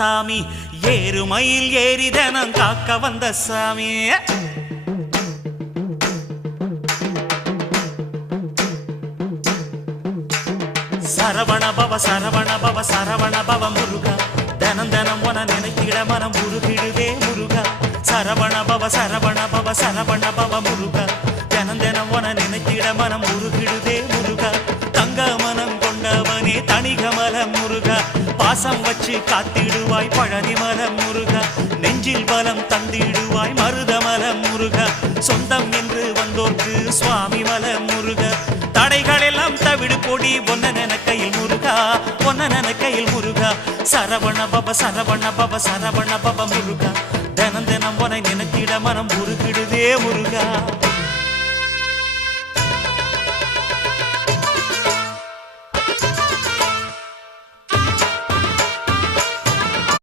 சாமி ஏறுமயில் ஏறி தினம் காக்க வந்த சாமி. சரவண பவ சரவண பவ சரவண பவ முருகா, தினம் தினம் உன நினைத்திட மனம் உருகிடுதே முருகா. சரவண பவ சரவண பவ சரவண பவ முருகா, தினம் தினம் உன நினைத்திட மனம் உருகிடுதே முருகா. தங்க மனம் கொண்டவனே தணிகமலம் முருகா, பாசம் வச்சு காத்திடுவாய் பழனிமலம் முருகா. நெஞ்சில் பலம் தந்திடுவாய் மருதமலம் முருகா. சொந்தம் என்று வந்தோர்க்கு சுவாமி மலம் முருகா. தடைகள் எல்லாம் தவிடு பொடி ஒன்ன நெனக்கையில் முருகா, ஒன்ன நெனக்கையில் முருகா. சரவண பவ சரவண பவ சரவண பவ முருகா, தினம் தினம் உனை நினைத்திட மனம் உருகிடுதே முருகா.